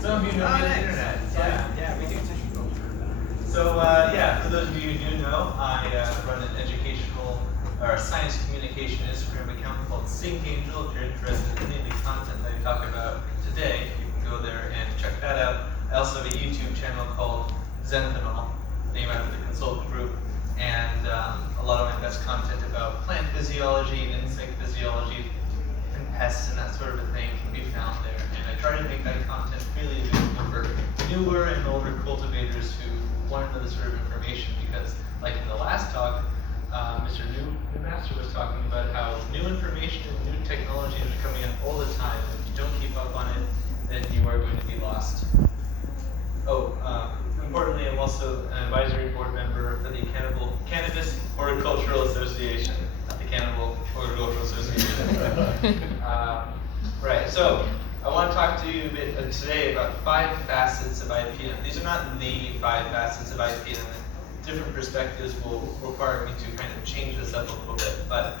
Some of you know me on the internet. Yeah, we do tissue culture. So for those of you who do know, I run an educational or science communication Instagram account called Sync Angel. If you're interested in any of the content that I talk about today, you can go there and check that out. I also have a YouTube channel called Zenthanol, named after the consultant group, and a lot of my best content about plant physiology and insect physiology and pests and that sort of a thing can be found there. And I try to make that content really available for newer and older cultivators who want to know this sort of information, because like in the last talk, Mr. Newmaster was talking about how new information and new technologies are coming up all the time. If you don't keep up on it, then you are going to be lost. Importantly, I'm also an advisory board member for the Cannabis Horticultural Association, not the Cannibal Horticultural Association. Right, so I want to talk to you a bit today about 5 facets of IPM. These are not the 5 facets of IPM. Different perspectives will require me to kind of change this up a little bit, but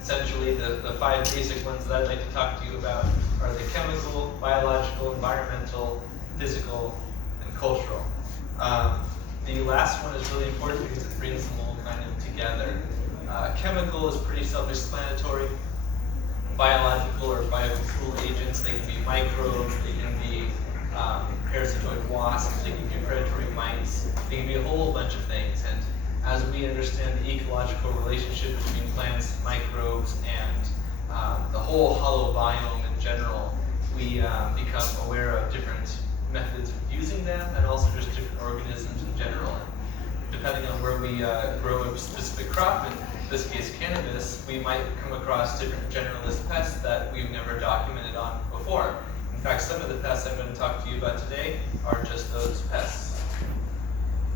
essentially the 5 basic ones that I'd like to talk to you about are the chemical, biological, environmental, physical, and cultural. The last one is really important because it brings them all kind of together. Chemical is pretty self-explanatory. Biological or biocontrol agents, they can be microbes, they can be parasitoid wasps, they can be predatory mites, they can be a whole bunch of things. And as we understand the ecological relationship between plants, microbes, and the whole hollow biome in general, we become aware of different methods of using them and also just different organisms in general. And depending on where we grow a specific crop, in this case cannabis, we might come across different generalist pests that we've never documented on before. In fact, some of the pests I'm going to talk to you about today are just those pests.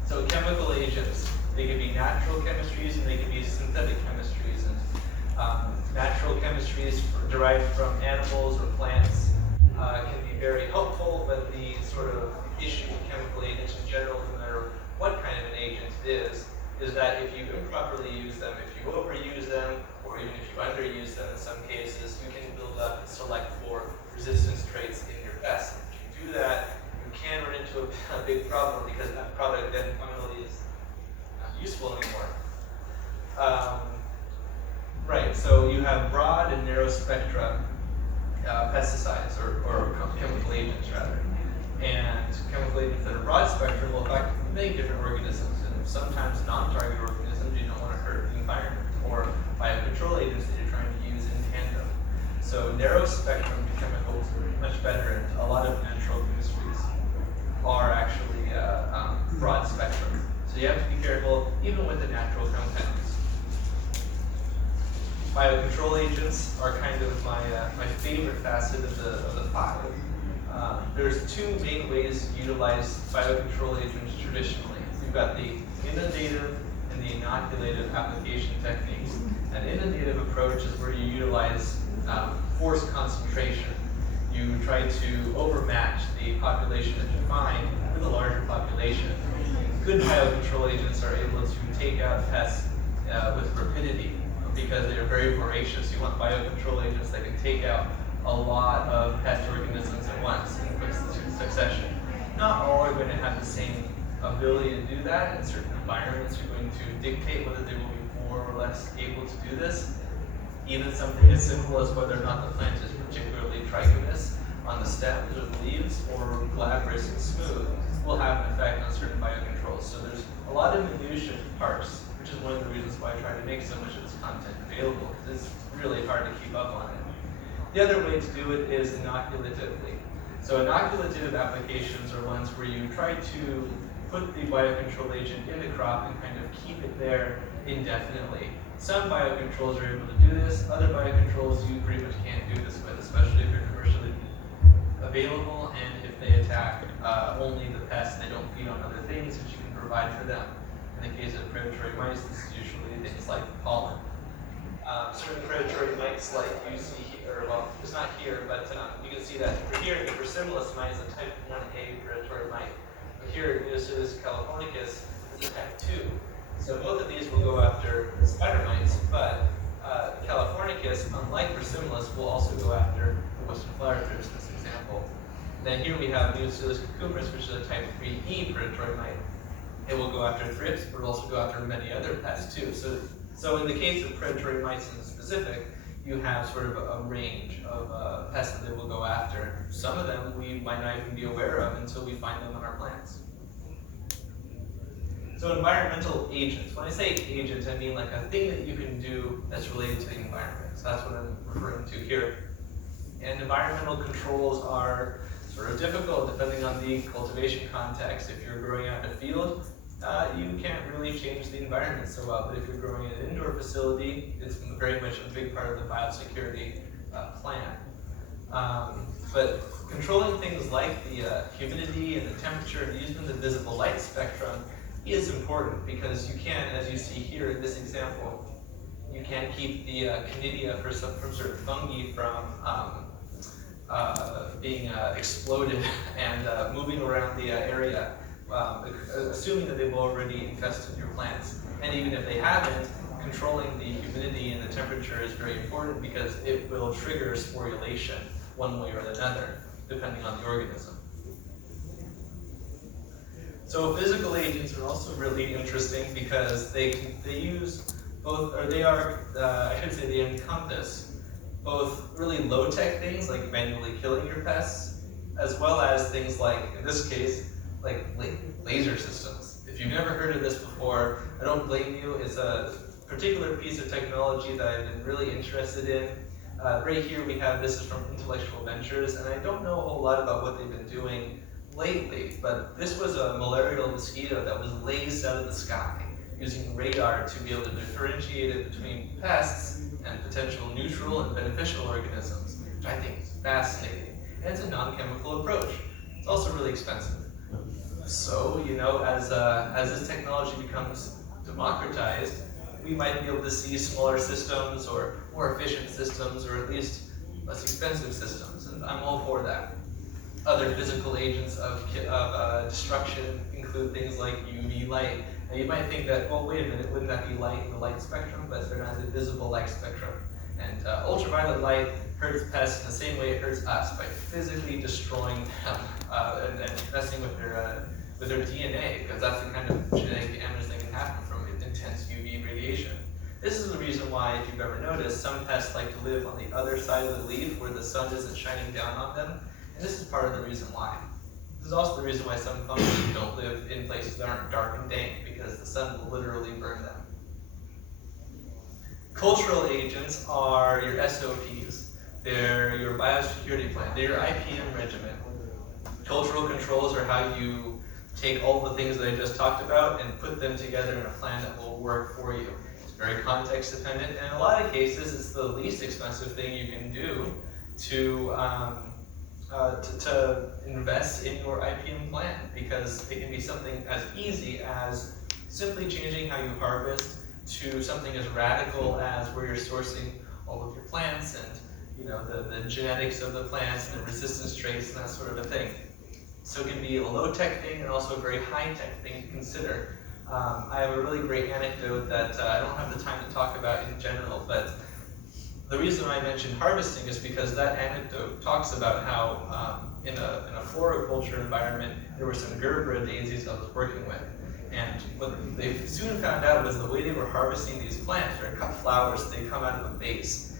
So chemical agents, they can be natural chemistries and they can be synthetic chemistries. And natural chemistries derived from animals or plants can be very helpful, but the sort of issue with chemical agents in general, no matter what kind of an agent is that if you improperly use them, if you overuse them, or even if you underuse them in some cases, you can build up and select for resistance traits in your pest. If you do that, you can run into a big problem because that product then finally is not useful anymore. Right, so you have broad and narrow spectra pesticides, or chemical agents rather. And chemical agents that are broad spectrum will affect many different organisms, and sometimes non-target organisms you don't want to hurt the environment, or biocontrol agents that you're trying to use in tandem. So narrow spectrum chemicals are much better, and a lot of natural chemistries are actually broad spectrum. So you have to be careful even with the natural compounds. Biocontrol agents are kind of my favorite facet of the 5. There's 2 main ways to utilize biocontrol agents traditionally. We've got the inundative and the inoculative application techniques. An inundative approach is where you utilize forced concentration. You try to overmatch the population that you find with a larger population. Good biocontrol agents are able to take out pests with rapidity because they are very voracious. You want biocontrol agents that can take out a lot of pest organisms at once in quick succession. Not all are going to have the same ability to do that. In certain environments, you're going to dictate whether they will be more or less able to do this. Even something as simple as whether or not the plant is particularly trichomus on the stems or the leaves, or glabrous and smooth, will have an effect on certain biocontrols. So there's a lot of minutiae to parse, which is one of the reasons why I try to make so much of this content available, because it's really hard to keep up on it. The other way to do it is inoculatively. So inoculative applications are ones where you try to put the biocontrol agent in the crop and kind of keep it there indefinitely. Some biocontrols are able to do this, other biocontrols you pretty much can't do this with, especially if they're commercially available and if they attack only the pests and they don't feed on other things which you can provide for them. In the case of predatory mice, this is usually things like pollen. Certain predatory mites like you see here, well, it's not here, but you can see that here the Persimilis mite is a type 1A predatory mite. But here, Insidious californicus is a type 2. So both of these will go after spider mites, but Californicus, unlike Persimilis, will also go after the Western flower thrips in this example. then here we have Mucilus cucumbers, which is a type 3E predatory mite. It will go after thrips, but it'll also go after many other pests too. So in the case of predatory mites in specific, you have sort of a range of pests that they will go after. Some of them we might not even be aware of until we find them on our plants. So environmental agents. When I say agent, I mean like a thing that you can do that's related to the environment. So that's what I'm referring to here. And environmental controls are sort of difficult depending on the cultivation context. If you're growing out in a field, you can't really change the environment so well. But if you're growing in an indoor facility, it's very much a big part of the biosecurity plan. But controlling things like the humidity and the temperature and using the visible light spectrum is important, because you can, as you see here in this example, you can keep the canidia from certain fungi from being exploded and moving around the area, assuming that they've already infested your plants. And even if they haven't, controlling the humidity and the temperature is very important, because it will trigger sporulation one way or another, depending on the organism. So physical agents are also really interesting, because they use both, or they are, I should say they encompass both really low-tech things like manually killing your pests, as well as things like, in this case, like laser systems. If you've never heard of this before, I don't blame you. It's a particular piece of technology that I've been really interested in. Right here we have, this is from Intellectual Ventures, and I don't know a whole lot about what they've been doing lately, but this was a malarial mosquito that was lased out of the sky using radar to be able to differentiate it between pests and potential neutral and beneficial organisms, which I think is fascinating. And it's a non-chemical approach. It's also really expensive. So, you know, as this technology becomes democratized, we might be able to see smaller systems or more efficient systems, or at least less expensive systems, and I'm all for that. Other physical agents of destruction include things like UV light. Now you might think that, well, wait a minute, wouldn't that be light in the light spectrum? But they're not the visible light spectrum. And ultraviolet light hurts pests in the same way it hurts us, by physically destroying them and messing with their DNA, because that's the kind of genetic damage that can happen from intense UV radiation. This is the reason why, if you've ever noticed, some pests like to live on the other side of the leaf where the sun isn't shining down on them. And this is part of the reason why. This is also the reason why some fungi don't live in places that aren't dark and dank, because the sun will literally burn them. Cultural agents are your SOPs. They're your biosecurity plan. They're your IPM regimen. Cultural controls are how you take all the things that I just talked about and put them together in a plan that will work for you. It's very context dependent, and in a lot of cases, it's the least expensive thing you can do to invest in your IPM plan, because it can be something as easy as simply changing how you harvest, to something as radical as where you're sourcing all of your plants and, you know, the genetics of the plants and the resistance traits and that sort of a thing. So it can be a low-tech thing and also a very high-tech thing to consider. I have a really great anecdote that I don't have the time to talk about in general, but the reason I mentioned harvesting is because that anecdote talks about how in a floriculture environment, there were some Gerbera daisies I was working with. And what they soon found out was the way they were harvesting these plants, or cut flowers, they come out of a base.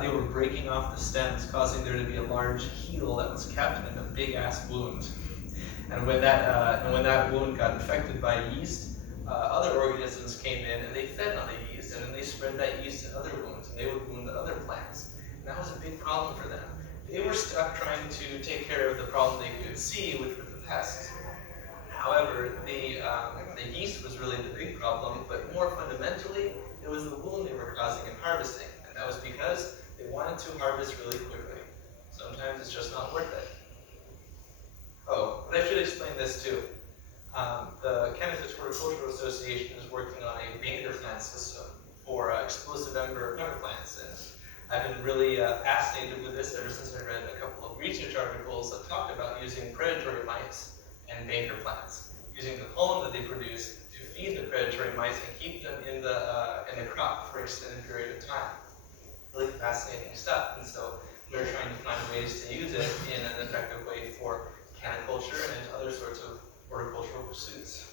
They were breaking off the stems, causing there to be a large heel that was kept in a big-ass wound. And when that wound got infected by yeast, other organisms came in and they fed on the yeast, and then they spread that yeast to other wounds, and they would wound the other plants. And that was a big problem for them. They were stuck trying to take care of the problem they could see, which was the pests. However, the yeast was really the big problem, but more fundamentally, it was the wound they were causing in harvesting. And that was because they wanted to harvest really quickly. Sometimes it's just not worth it. Oh, but I should explain this too. The Cannabis Horticultural Association is working on a banker plant system for explosive ember plants. And I've been really fascinated with this ever since I read a couple of research articles that talked about using predatory mites and banker plants, using the pollen that they produce to feed the predatory mites and keep them in the crop for an extended period of time. Really fascinating stuff. And so they're trying to find ways to use it in an effective way for caniculture and other sorts of horticultural pursuits.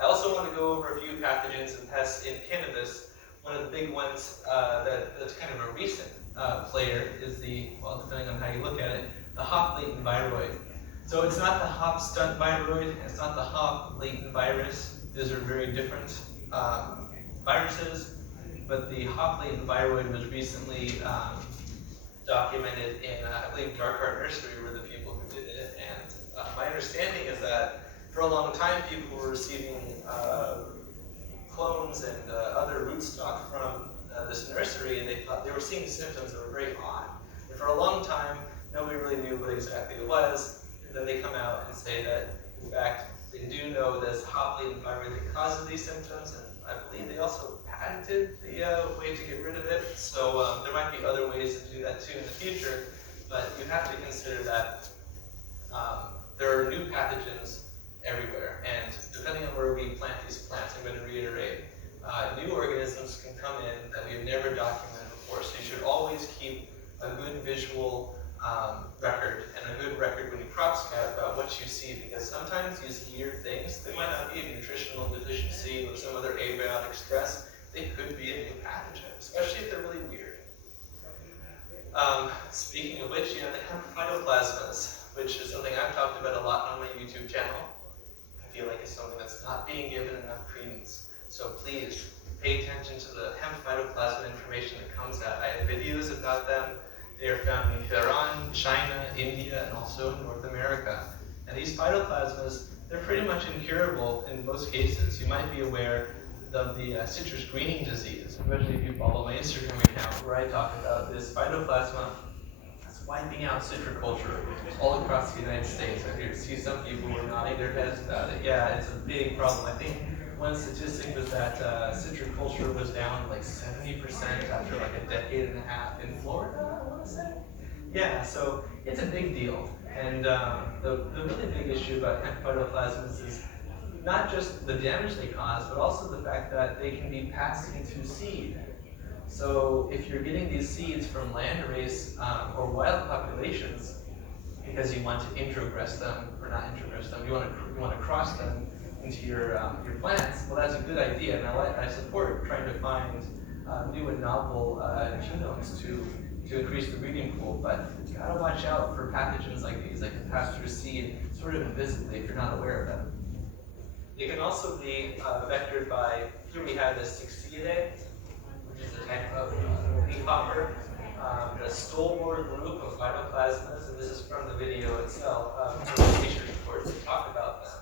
I also want to go over a few pathogens and pests in cannabis. One of the big ones that's kind of a recent player is well, depending on how you look at it, the hop latent viroid. So it's not the hop stunt viroid, it's not the hop latent virus. Those are very different viruses, but the hop latent viroid was recently documented in, I believe, Dark Heart Nursery were the people who did it. And my understanding is that for a long time, people were receiving clones and other rootstock from this nursery, and they thought they were seeing symptoms that were very odd. And for a long time, nobody really knew what exactly it was. And then they come out and say that, in fact, they do know this hop latent viroid that causes these symptoms, and I believe they also patented the way to get rid of it. So there might be other ways to do that too in the future, but you have to consider that there are new pathogens everywhere, and depending on where we plant these plants, I'm going to reiterate, new organisms can come in that we have never documented before, so you should always keep a good visual record, and a good record when you crop scout about what you see, because sometimes you hear things, they might not be a nutritional deficiency or some other abiotic stress, they could be a new pathogen, especially if they're really weird. Speaking of which, you have the hemp phytoplasmas, which is something I've talked about a lot on my YouTube channel. I feel like it's something that's not being given enough credence. So please pay attention to the hemp phytoplasma information that comes out. I have videos about them. They are found in Iran, China, India, and also in North America. And these phytoplasmas, they're pretty much incurable in most cases. You might be aware of the citrus greening disease, especially if you follow my Instagram account where I talk about this phytoplasma that's wiping out citriculture all across the United States. I see some people who are nodding their heads about it. Yeah, it's a big problem. I think one statistic was that citriculture was down like 70% after like a decade and a half in Florida, I want to say. Yeah, so it's a big deal. And the really big issue about hemp phytoplasmas is not just the damage they cause, but also the fact that they can be passed into seed. So if you're getting these seeds from landrace or wild populations, because you want to introgress them, or not introgress them, you want to cross them into your plants, well, that's a good idea, and I support trying to find new and novel genomes to increase the breeding pool, but you gotta watch out for pathogens like these that can pass through seed sort of invisibly if you're not aware of them. They can also be vectored by, here we have the Succidae, which is a type of Leafhopper, a stolborg group of phytoplasmas, and this is from the video itself, presentation reports that talk about them.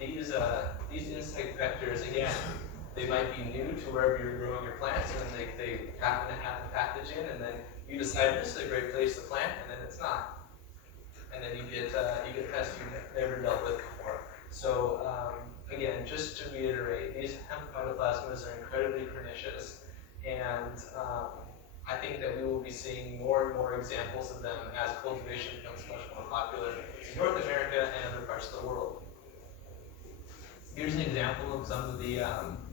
These insect vectors, again, they might be new to wherever you're growing your plants, and they happen to have a pathogen, and then you decide this is a great place to plant, and then it's not. And then you get pests you've never dealt with before. So again, just to reiterate, these hemp phytoplasmas are incredibly pernicious, and I think that we will be seeing more and more examples of them as cultivation becomes much more popular in North America and other parts of the world. Here's an example of some of the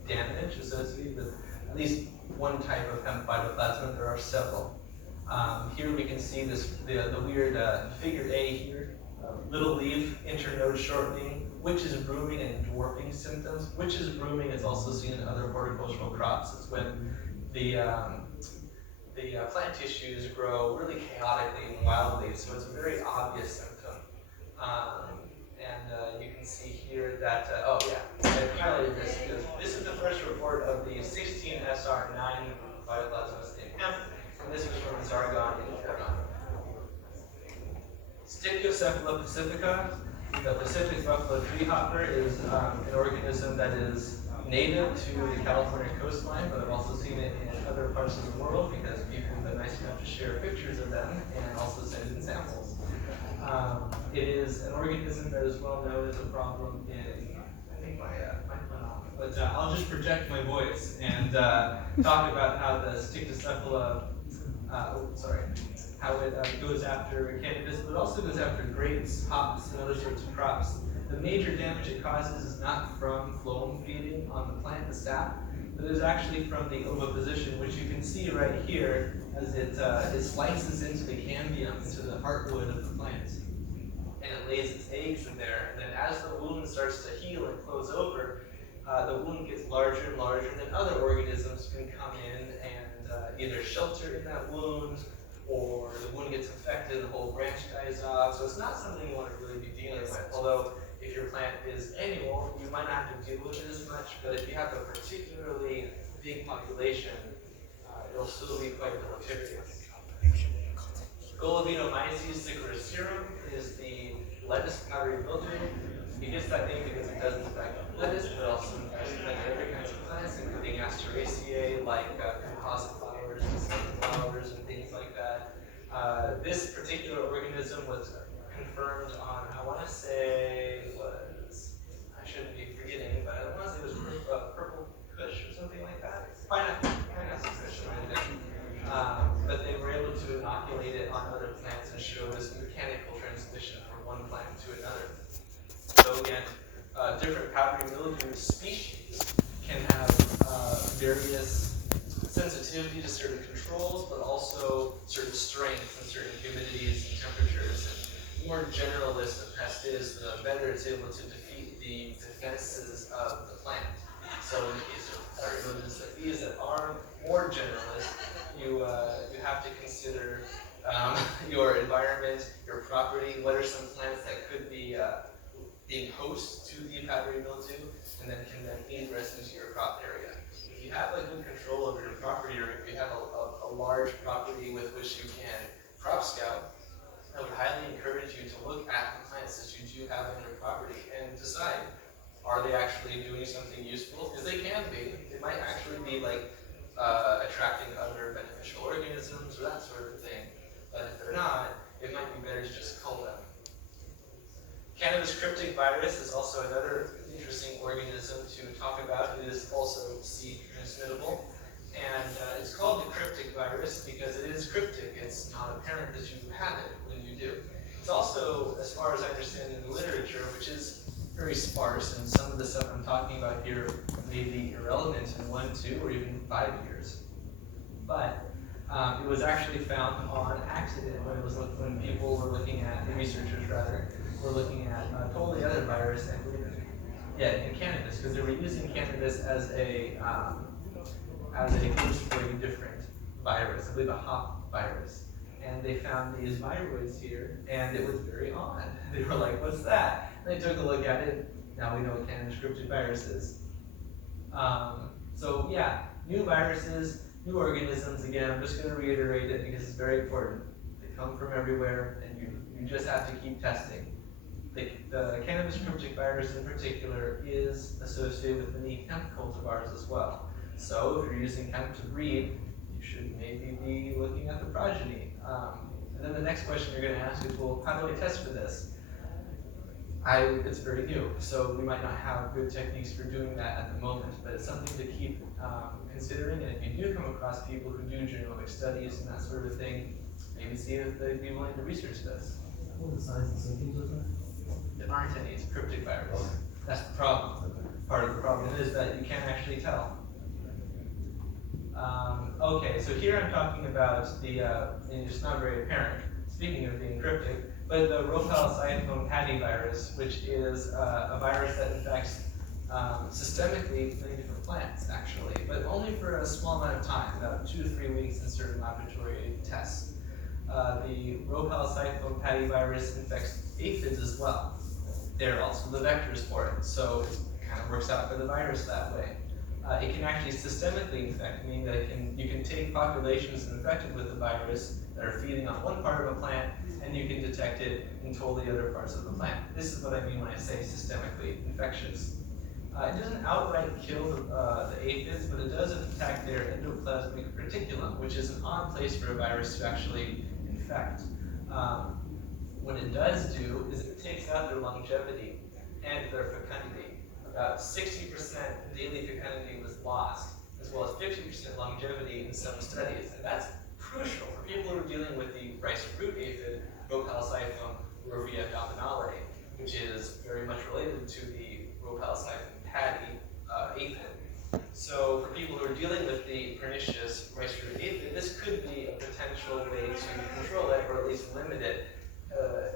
damage associated with at least one type of hemp phytoplasma. There are several. Here we can see the weird figure A here, little leaf, internode shortening, witch's brooming and dwarfing symptoms. Witch's brooming is also seen in other horticultural crops. It's when the plant tissues grow really chaotically and wildly, so it's a very obvious symptom. And you can see here that, oh yeah, I highlighted this because this is the first report of the 16SR9 phytoplasmas in hemp, and this was from Zargon in Iran. Stichiocephala pacifica, the Pacific buffalo treehopper, is an organism that is native to the California coastline, but I've also seen it in other parts of the world because people have been nice enough to share pictures of them and also send in samples. It is an organism that is well known as a problem in, I think my went off, but I'll just project my voice and talk about how the Stichiocephala, how it goes after cannabis, but it also goes after grapes, hops, and other sorts of crops. The major damage it causes is not from phloem feeding on the plant, the sap. but it was actually from the oviposition, which you can see right here as it slices into the cambium, into the heartwood of the plant. And it lays its eggs in there. And then as the wound starts to heal and close over, the wound gets larger and larger, and then other organisms can come in and either shelter in that wound, or the wound gets infected, the whole branch dies off. So it's not something you want to really be dealing with. Although if your plant is annual, you might not have to deal with it as much. But if you have a particularly big population, it'll still be quite deleterious. Golovinomyces cichroserum is the lettuce powdery mildew. It gets that name because it does infect lettuce, but also infects other kinds of plants, including Asteraceae, like composite flowers and sunflowers and things like that. This particular organism was confirmed on, I want to say, I shouldn't be forgetting, but I want to say it was purple kush or something like that. Pineapple kush, but they were able to inoculate it on other plants and show this mechanical transmission from one plant to another. So again, different powdery mildew species can have various sensitivity to certain controls, but also certain strength and certain humidities and temperatures. And the more generalist a pest is, the better it's able to defeat the defenses of the plant. So in the case of powdery mildews like these that are more generalist, you have to consider your environment, your property. What are some plants that could be being host to the powdery mildew, and then can then ingress into your crop area. If you have good control over your property, or if you have a large property with which you can crop scout, I would highly encourage you to look at the plants that you do have on your property and decide, are they actually doing something useful? Because they can be. They might actually be attracting other beneficial organisms or that sort of thing. But if they're not, it might be better to just cull them. Cannabis cryptic virus is also another interesting organism to talk about. It is also seed transmittable. And it's called the cryptic virus because it is cryptic. It's not apparent that you have it when you do. It's also, as far as I understand in the literature, which is very sparse, and some of the stuff I'm talking about here may be irrelevant in 1, 2, or even 5 years. But it was actually found on accident when people were looking at, the researchers rather, were looking at a totally other virus, I believe, in cannabis, because they were using cannabis as a boost for a different virus, I believe a hop virus. And they found these viroids here, and it was very odd. They were like, what's that? And they took a look at it. Now we know what cannabis cryptic virus is. So yeah, new viruses, new organisms. Again, I'm just going to reiterate it because it's very important. They come from everywhere, and you just have to keep testing. The cannabis cryptic virus in particular is associated with many hemp cultivars as well. So if you're using hemp to breed, you should maybe be looking at the progeny. And then the next question you're going to ask is, well, how do I test for this? It's very new, so we might not have good techniques for doing that at the moment, but it's something to keep considering. And if you do come across people who do genomic studies and that sort of thing, maybe see if they'd be willing to research this. What are the signs and symptoms of that? There aren't any. It's a cryptic virus. That's the problem. Part of the problem is that you can't actually tell. Okay, so here I'm talking about and it's not very apparent, speaking of being cryptic, but the Rhopalosiphu padi virus, which is a virus that infects systemically many different plants, actually, but only for a small amount of time, about 2 to 3 weeks in certain laboratory tests. The Rhopalosiphu padi virus infects aphids as well. They're also the vectors for it, so it kind of works out for the virus that way. It can actually systemically infect, meaning that you can take populations infected with the virus that are feeding on one part of a plant, and you can detect it in totally other parts of the plant. This is what I mean when I say systemically infectious. It doesn't outright kill the aphids, but it does attack their endoplasmic reticulum, which is an odd place for a virus to actually infect. What it does do is it takes out their longevity and their fecundity. About 60% daily fecundity was lost, as well as 50% longevity in some studies. And that's crucial for people who are dealing with the rice root aphid, Rhopalosiphu ruffiadominale, which is very much related to the Rhopalosiphu padi aphid. So for people who are dealing with the pernicious rice-root aphid, this could be a potential way to control it, or at least limit it.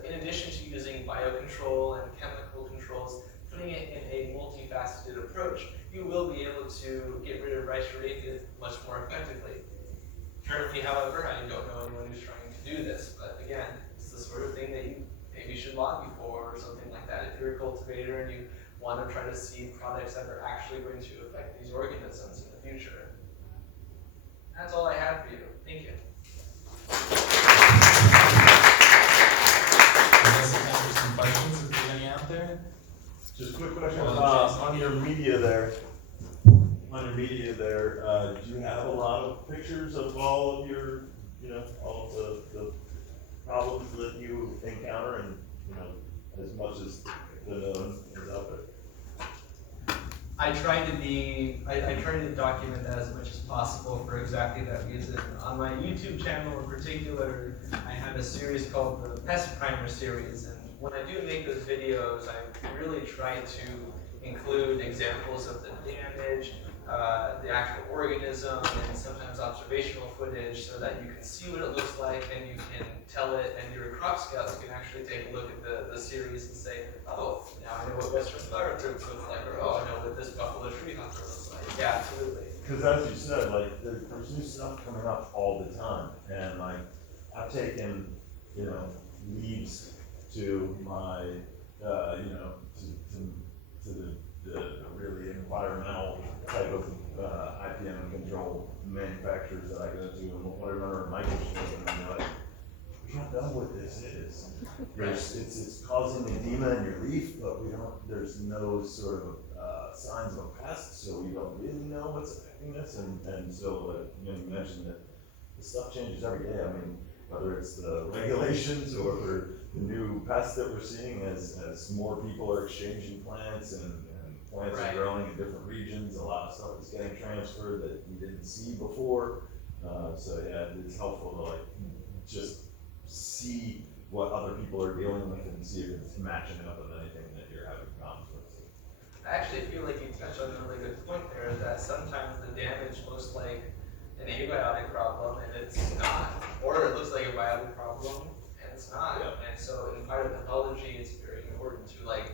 In addition to using biocontrol and chemical controls, putting it in a multifaceted approach, you will be able to get rid of rice-root aphid much more effectively. Currently, however, I don't know anyone who's trying to do this, but again, it's the sort of thing that you maybe should lobby for or something like that. If you're a cultivator and you want to try to seed products that are actually going to affect these organisms in the future. That's all I have for you. Thank you. I guess I have some questions if there's any out there. Just a quick question, Well, on your media there, do you have a lot of pictures of all of your, all of the problems that you encounter and, as much as the known is out there? I try to document that as much as possible for exactly that reason. On my YouTube channel in particular, I have a series called the Pest Primer series, and when I do make those videos, I really try to include examples of the damage, the actual organism, and sometimes observational footage so that you can see what it looks like and you can tell it, and your crop scouts can actually take a look at the series and say, oh, now I know what Western flower thrips look like, or oh, I know what this buffalo treehopper looks like. Yeah, absolutely. Because as you said, like, there's new stuff coming up all the time, and like, I've taken, leaves to my, to the really environmental type of IPM control manufacturers that I go to, and what I remember at Microbes, and like, we don't know what this is. It's causing edema in your leaf, but there's no sort of signs of a pest, so we don't really know what's affecting this, and so you mentioned that the stuff changes every day. I mean, whether it's the regulations or the new pests that we're seeing as more people are exchanging plants and plants are growing in different regions, a lot of stuff is getting transferred that we didn't see before. So yeah, it's helpful to like just see what other people are dealing with and see if it's matching up with anything that you're having problems with. I actually feel like you touched on a really good point there, that sometimes the damage looks like an abiotic problem and it's not, or it looks like a biotic problem and it's not. Yeah. And so in phytopathology, it's very important to like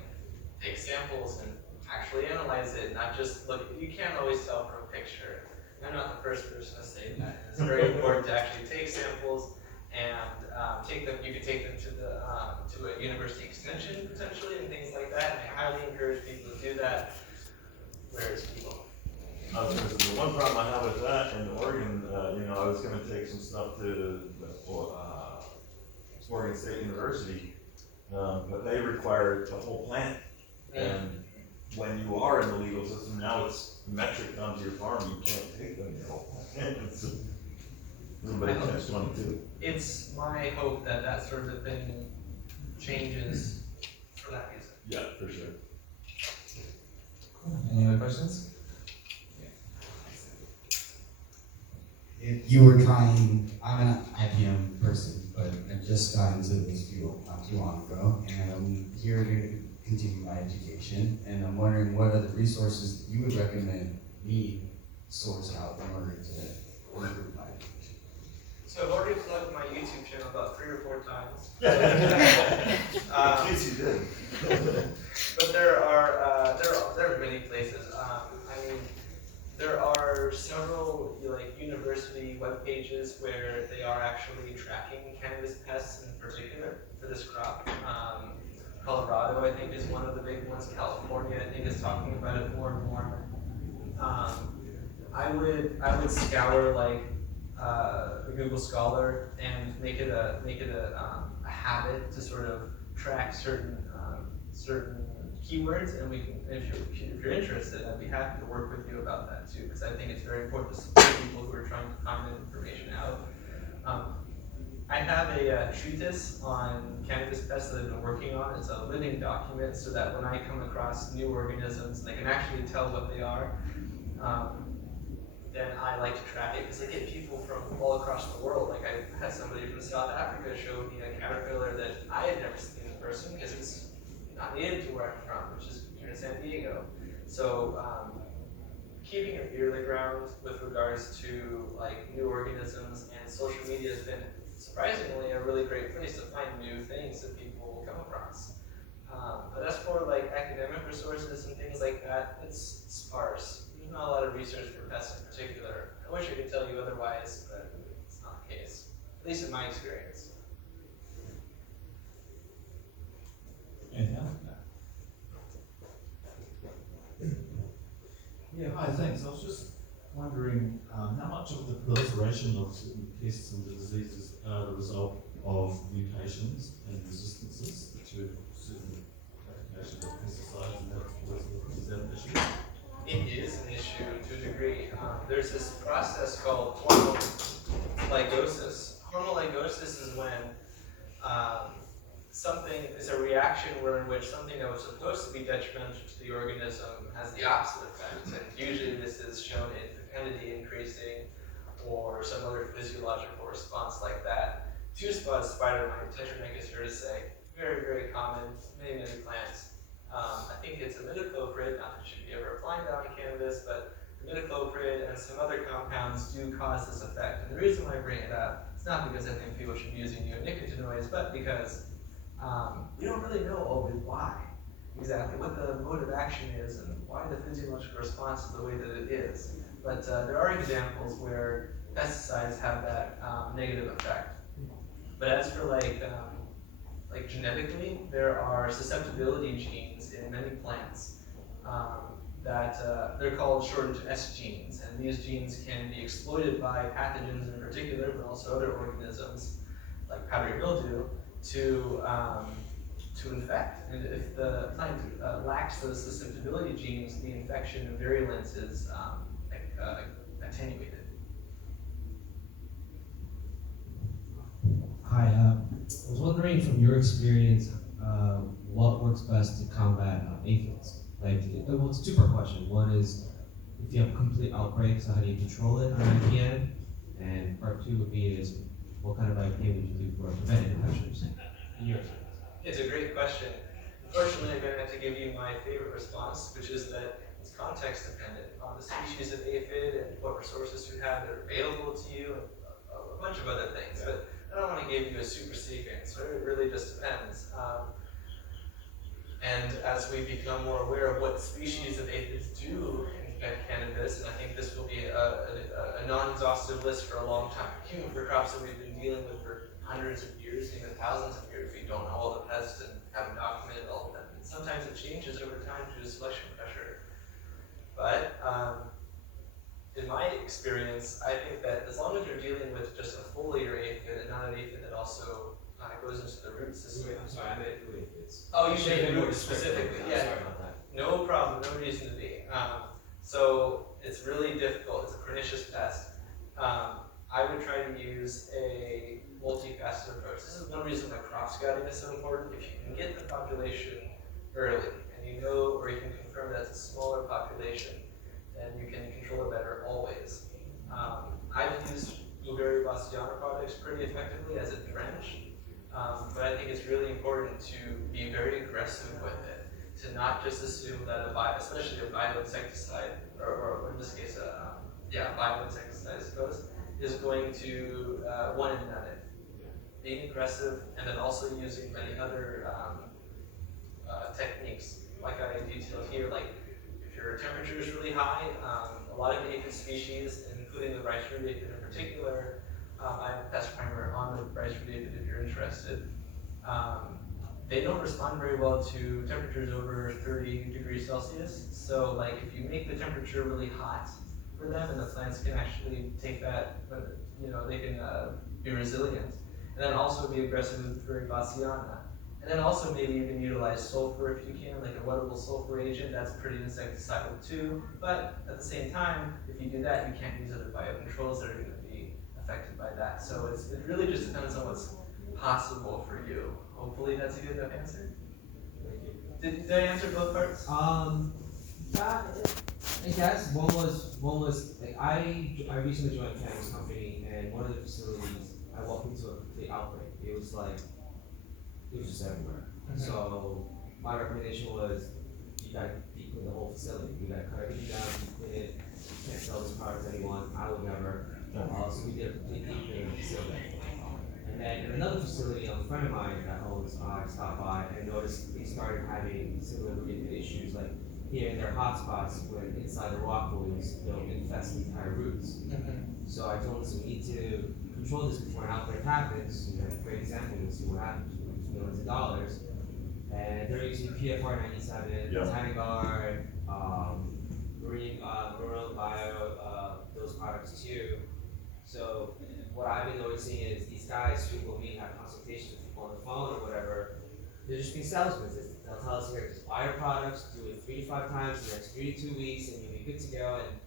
take samples and actually analyze it, not just look. You can't always tell from a picture. I'm not the first person to say that. It's very important to actually take samples and take them. You can take them to a university extension potentially and things like that. And I highly encourage people to do that. Whereas people. I was gonna say, the one problem I have with that in Oregon, I was gonna take some stuff to Oregon State University, but they require the whole plant. And when you are in the legal system, now it's metric onto your farm, you can't take them the whole plant. It's a little bit of catch-22. It's my hope that that sort of thing changes for that reason. Yeah, for sure. Cool. Any other questions? If you were trying, I'm an IPM person, but I just got into this field not too long ago, and I'm here to continue my education, and I'm wondering what other resources you would recommend me source out in order to improve my education. So I've already plugged my YouTube channel about 3 or 4 times. In case you did. But there are many places. I mean, there are several like university web pages where they are actually tracking cannabis pests in particular for this crop. Colorado, I think, is one of the big ones. California, I think, is talking about it more and more. I would scour like a Google Scholar and make it a habit to sort of track certain keywords, and we can, if you're interested, I'd be happy to work with you about that too, because I think it's very important to support people who are trying to find that information out. I have a treatise on cannabis pests that I've been working on. It's a living document so that when I come across new organisms and I can actually tell what they are, then I like to track it because I get people from all across the world. Like I had somebody from South Africa show me a caterpillar that I had never seen in person because it's not native to where I'm from, which is here in San Diego. So keeping your ear to the ground with regards to like new organisms, and social media has been surprisingly a really great place to find new things that people will come across. But as for like academic resources and things like that, it's sparse. There's not a lot of research for pests in particular. I wish I could tell you otherwise, but it's not the case, at least in my experience. Anything else? Yeah, hi, thanks. I was just wondering how much of the proliferation of certain pests and diseases are the result of mutations and resistances to certain applications of pesticides, and is that an issue? It is an issue to a degree. There's this process called hormonal ligosis. Hormonal ligosis is when something is a reaction in which something that was supposed to be detrimental to the organism has the opposite effect. And usually this is shown in fecundity increasing or some other physiological response like that. Two-spot spider mite, Tetranecus hirtisi, very, very common, many, many plants. I think it's a midicloprid, not that it should be ever applying that on cannabis, but the midicloprid and some other compounds do cause this effect. And the reason why I bring it up, it's not because I think people should be using neonicotinoids, but because we don't really know always why, exactly what the mode of action is and why the physiological response is the way that it is. But there are examples where pesticides have that negative effect. But as for like genetically, there are susceptibility genes in many plants that they're called shortened S genes, and these genes can be exploited by pathogens in particular, but also other organisms like powdery mildew to infect. And if the plant lacks those susceptibility genes, the infection and virulence is attenuated. Hi, I was wondering from your experience, what works best to combat aphids? Like, well, it's a two-part question. One is, if you have a complete outbreak, so how do you control it on IPM? And part two would be is, what kind of IPM would you do for preventing infections? It's a great question. Unfortunately, I'm going to have to give you my favorite response, which is that it's context dependent on the species of aphid and what resources you have that are available to you, and a bunch of other things. Yeah. But I don't want to give you a super secret, so it really just depends. And as we become more aware of what species of aphids do infect cannabis, and I think this will be a non-exhaustive list for a long time. Even for crops that we've been dealing with for hundreds of years, even thousands of years, we don't know all the pests and haven't documented all of them. And sometimes it changes over time due to selection pressure. But in my experience, I think that as long as you're dealing with just a foliar aphid and not an aphid that also goes into the root system. I'm sorry, I meant root aphids. Oh, you meant root specifically, yeah. Sorry about that. No problem, no reason to be. So it's really difficult, it's a pernicious pest. I would try to use a multifaceted approach. This is one reason why crop scouting is so important. If you can get the population early, and you know, or you can confirm that it's a smaller population, then you can control it better always. I've used blueberry bassiana products pretty effectively as a drench, but I think it's really important to be very aggressive with it, to not just assume that especially a bioinsecticide, or in this case, bioinsecticide, I suppose, is going to one and done it. Being aggressive, and then also using many other techniques, like I detailed here, like if your temperature is really high, a lot of aphid species, including the rice root aphid in particular, I have a pest primer on the rice root aphid if you're interested. They don't respond very well to temperatures over 30 degrees Celsius. So like if you make the temperature really hot for them, and the plants can actually take that, they can be resilient. And then also be aggressive with blueberry bassiana. And then also maybe even utilize sulfur if you can, like a wettable sulfur agent. That's pretty insecticidal too. But at the same time, if you do that, you can't use other biocontrols that are going to be affected by that. So it really just depends on what's possible for you. Hopefully that's a good enough answer. Did I answer both parts? Yeah, I guess one was like I recently joined a cannabis company, and one of the facilities I walked into a complete outbreak. It was just everywhere. Mm-hmm. So my recommendation was you gotta deep clean the whole facility. You gotta cut everything down, deep clean it, can't sell this product to anyone, I would never. So we did a complete deep clean of the facility. And then in another facility, a friend of mine that owns stopped by and noticed they started having similar issues, like hitting their hotspots when inside the rock pools, they'll infest the entire roots. So I told him, we need to control this before an outbreak happens. You know, a great example, you see what happens. We lose millions of dollars. And they're using PFR 97, Tanagard, Marine Bio, those products too. So what I've been noticing is these guys who will meet and have consultations with people on the phone or whatever, they're just being salesmen. They'll tell us here, just buy our products, do it 3 to 5 times in the next 3 to 2 weeks, and you'll be good to go. And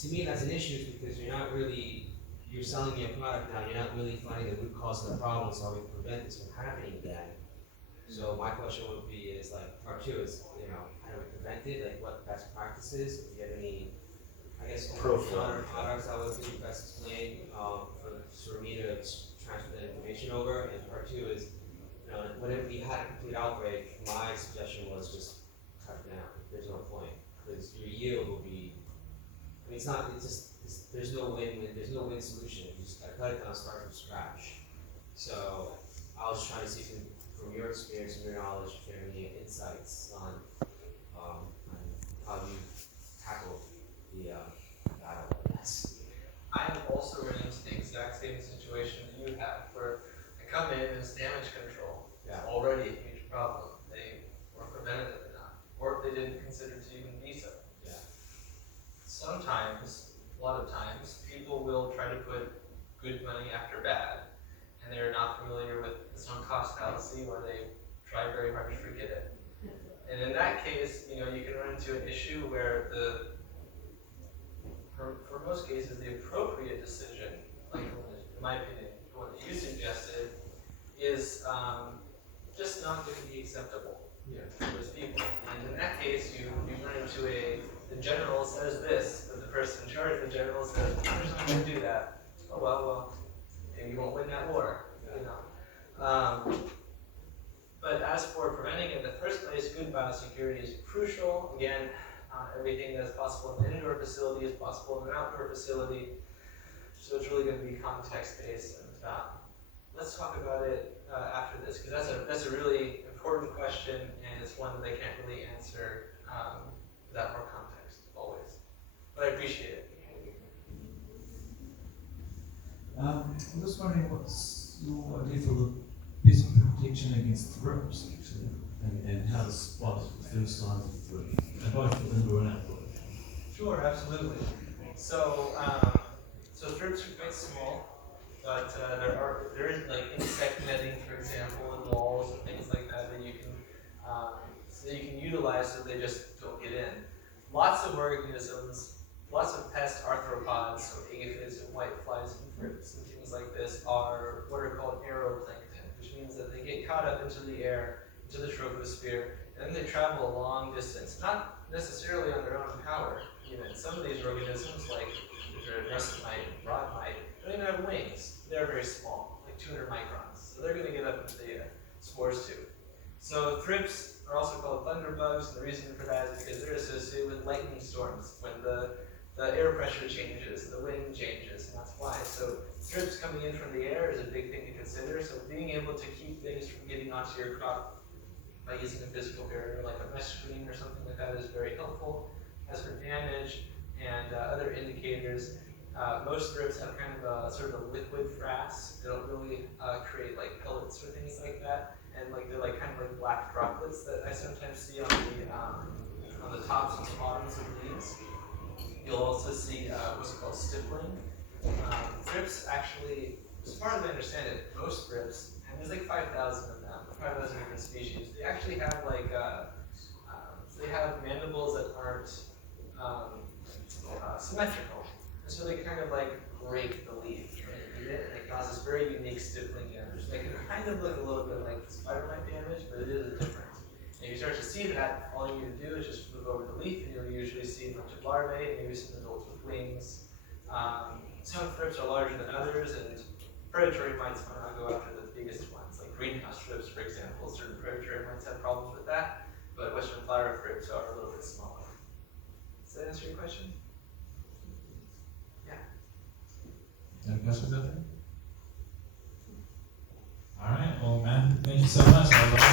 to me, that's an issue because you're selling me a product now, you're not really finding the root cause of the problem, so how we prevent this from happening again. So my question would be part 2 is, how do we prevent it? Like what best practices? Do you have any, I guess, counter products that would be best explained for me to transfer that information over? And part 2 is, whenever we had a complete outbreak, my suggestion was just cut it down. There's no point because your yield will be. I mean, there's no win solution. You just gotta cut it down, start from scratch. So I was trying to see from your experience and your knowledge, if you have any insights on how you tackle the battle, I guess. I am also running into the exact same situation that you have, where I come in and it's damage control. Yeah. It's already a huge problem. They weren't preventative enough, or they didn't consider to even be so. Yeah. Sometimes, a lot of times, people will try to put good money after bad, and they're not familiar with the sunk cost fallacy, or they try very hard to forget it. And in that case, you can run into an issue where for most cases, the appropriate decision, like in my opinion, the one that you suggested, is just not going to be acceptable to those people. And in that case, you run into the general says this, but the person in charge of the general says, I'm just not going to do that. Oh well, maybe you won't win that war, But as for preventing it in the first place, good biosecurity is crucial. Again, everything that is possible in an indoor facility is possible in an outdoor facility. So it's really going to be context-based. And let's talk about it after this, because that's a really important question, and it's one that I can't really answer without more context, always. But I appreciate it. I'm just wondering what's your idea for the best protection against thrips, actually, and how to spot the first signs of thrips, both indoor and outdoor. Sure, absolutely. So thrips are quite small, but there is like insect netting, for example, in walls and things like that you can utilize so they just don't get in. Lots of organisms, lots of pest arthropods, so aphids and whiteflies and thrips and things like this are what are called aeroplankton, which means that they get caught up into the air, into the troposphere, and then they travel a long distance, not necessarily on their own power. Even some of these organisms, like nestomite and broadmite, don't even have wings. They're very small, like 200 microns. So they're going to get up into the spores too. So thrips are also called thunderbugs, and the reason for that is because they're associated with lightning storms. When the air pressure changes, the wind changes, and that's why. So thrips coming in from the air is a big thing to consider. So being able to keep things from getting onto your crop by using a physical barrier like a mesh screen or something like that is very helpful. As for damage and other indicators, most thrips have kind of a sort of a liquid frass. They don't really create like pellets or things like that, and they're like kind of like black droplets that I sometimes see on the tops and the bottoms of leaves. You'll also see what's called stippling. Thrips actually, as far as I understand it, most thrips, and there's like 5,000 of them, 5,000 different species. They actually have they have mandibles that aren't symmetrical, and so they kind of like break the leaf and eat it, and it causes very unique stippling damage. They can kind of look a little bit like spider mite damage, but it is different. And if you start to see that, all you need to do is just flip over the leaf, and you'll usually see a bunch of larvae, maybe some adults with wings. Some thrips are larger than others, and predatory mites might not go after the biggest ones, like greenhouse thrips, for example. Certain predatory mites have problems with that, but western flower thrips are a little bit smaller. Does that answer your question? No questions out there? All right, well, man, thank you so much.